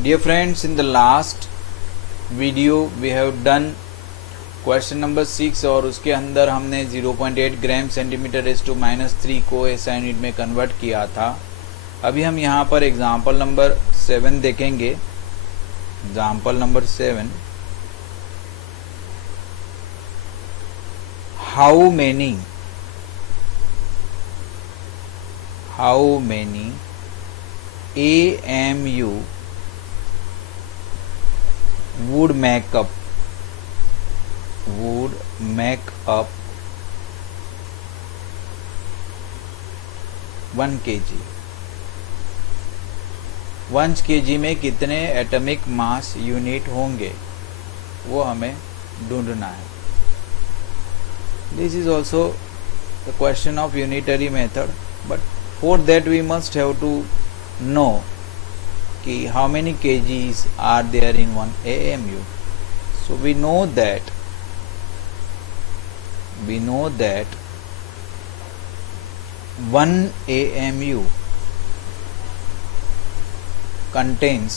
Dear friends, in the last video we have done question number 6 और उसके अंदर हमने 0.8 ग्राम सेंटीमीटर रेज़ टू -3 को SI यूनिट में कन्वर्ट किया था। अभी हम यहाँ पर एग्जाम्पल नंबर 7 देखेंगे। Example number 7, how many AMU would make up 1 kg। 1 kg में कितने एटॉमिक मास यूनिट होंगे वो हमें ढूंढना है। This is also the question of unitary method, but for that we must have to know कि how many kgs are there in 1 AMU। So we know that 1 AMU contains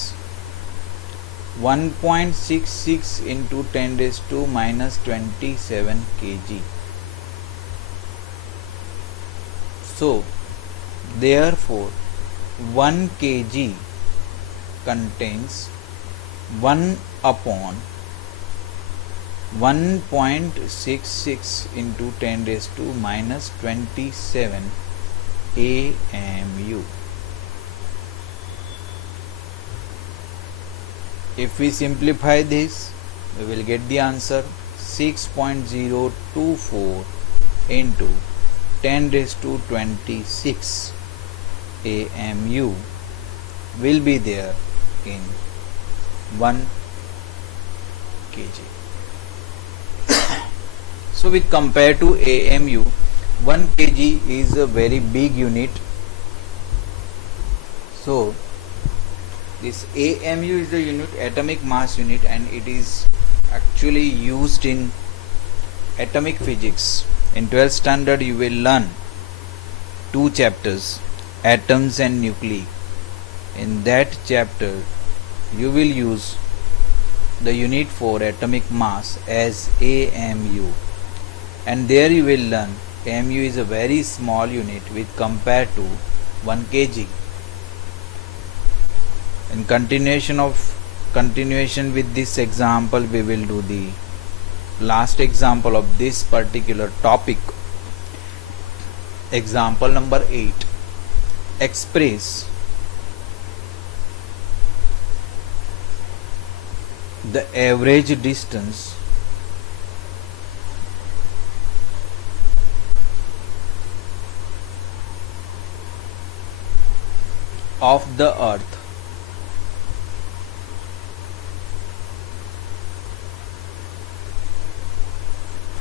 1.66 into 10 raised to -27 kg. So therefore 1 kg contains 1 upon 1.66 into 10 raised to -27 AMU. If we simplify this, we will get the answer 6.024 into 10 raised to 26 AMU will be there in 1 kg. So with compared to AMU, 1 kg is a very big unit. So this AMU is the unit, atomic mass unit, and it is actually used in atomic physics. In 12th standard you will learn 2 chapters, atoms and nuclei. In that chapter you will use the unit for atomic mass as AMU, and there you will learn AMU is a very small unit with compared to 1 kg. In continuation with this example, we will do the last example of this particular topic. Example number 8, express the average distance of the earth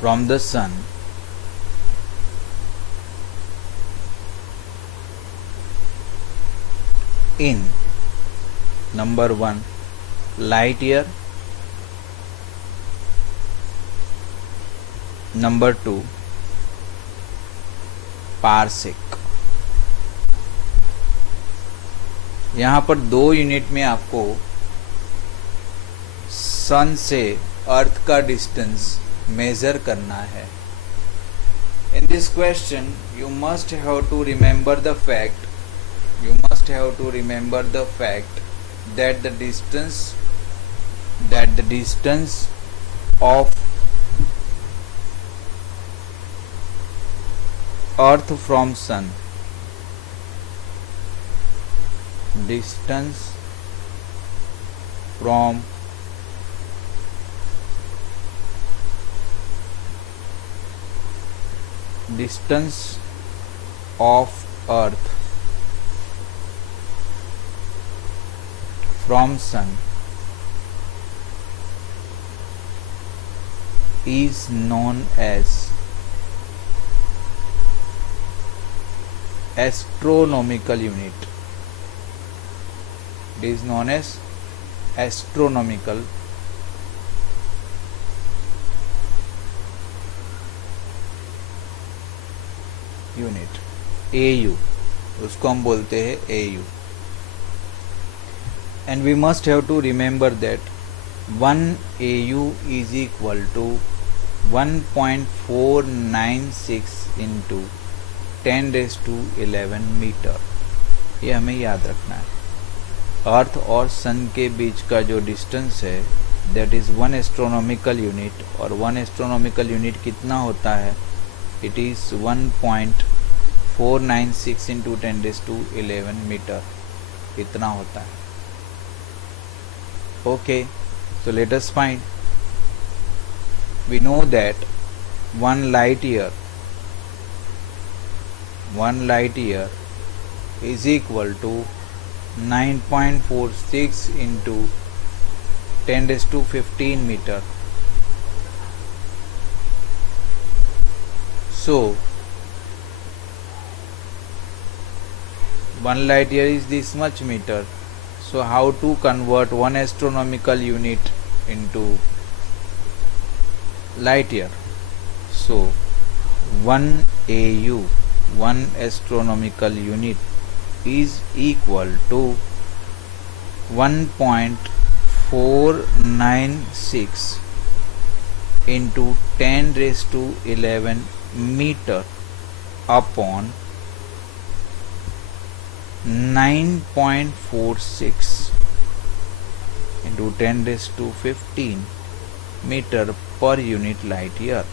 from the sun in number 1 light year, number 2 parsec. यहाँ पर 2 unit में आपको सन से अर्थ का distance measure करना है। In this question you must have to remember the fact that the distance of earth from sun, distance from distance of earth from sun is known as astronomical unit. It is known as astronomical unit, AU, उसको हम बोलते हैं AU। and we must have to remember that 1 AU is equal to 1.496 into 10 raised to 11 metre. ये हमें याद रखना है. अर्थ और सन के बीच का जो डिस्टेंस है दैट इज़ 1 एस्ट्रोनॉमिकल यूनिट, और 1 एस्ट्रोनॉमिकल यूनिट कितना होता है? It is 1.496 into 10 raise to 11 metre. इतना होता है. Okay, so let us find. We know that 1 light year is equal to 9.46 into 10 raised to 15 meter. So 1 light year is this much meter. So how to convert 1 astronomical unit into light year? So 1 AU, 1 astronomical unit, is equal to 1.496 into 10 raised to 11 meter upon 9.46 into 10 raised to 15 meter per unit light year.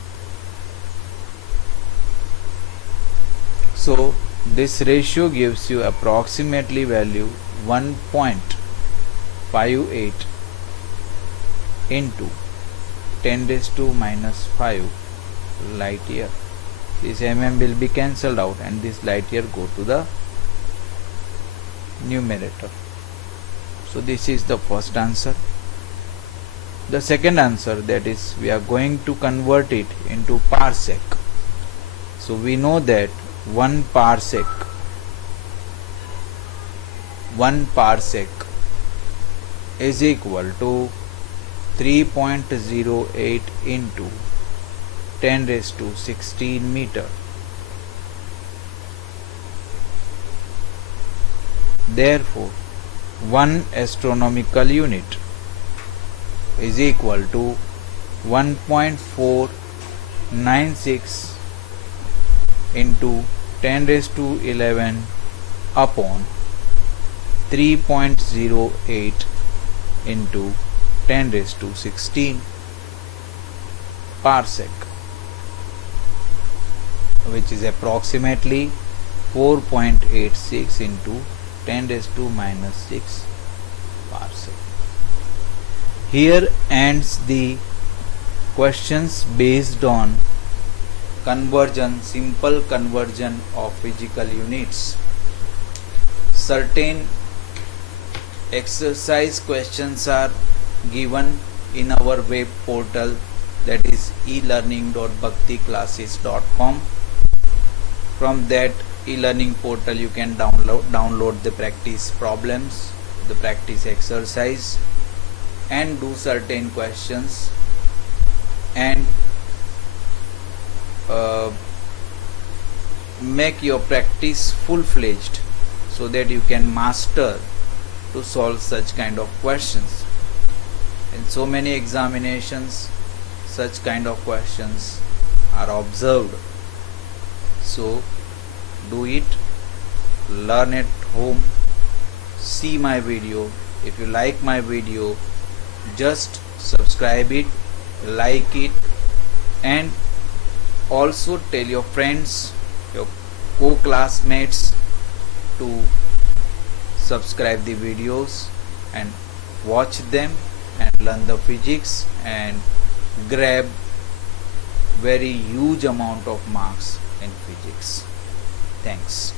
So this ratio gives you approximately value 1.58 into 10 raised to minus 5 light year. This mm will be cancelled out and this light year go to the numerator. So this is the first answer. The second answer, that is we are going to convert it into parsec. So we know that 1 parsec is equal to 3.08 into 10 raised to 16 meter. Therefore 1 astronomical unit is equal to 1.496 into 10 raised to 11 upon 3.08 into 10 raised to 16 parsec, which is approximately 4.86 into 10 raised to minus 6 parsec. Here ends the questions based on conversion, simple conversion of physical units. Certain exercise questions are given in our web portal, that is elearning.bhakticlasses.com. From that e-learning portal you can download the practice problems, the practice exercise, and do certain questions, and make your practice full-fledged so that you can master to solve such kind of questions. In so many examinations such kind of questions are observed. So do it, learn at home, see my video. If you like my video, just subscribe it, like it, and also tell your friends, your co-classmates to subscribe the videos and watch them and learn the physics and grab very huge amount of marks in physics. Thanks.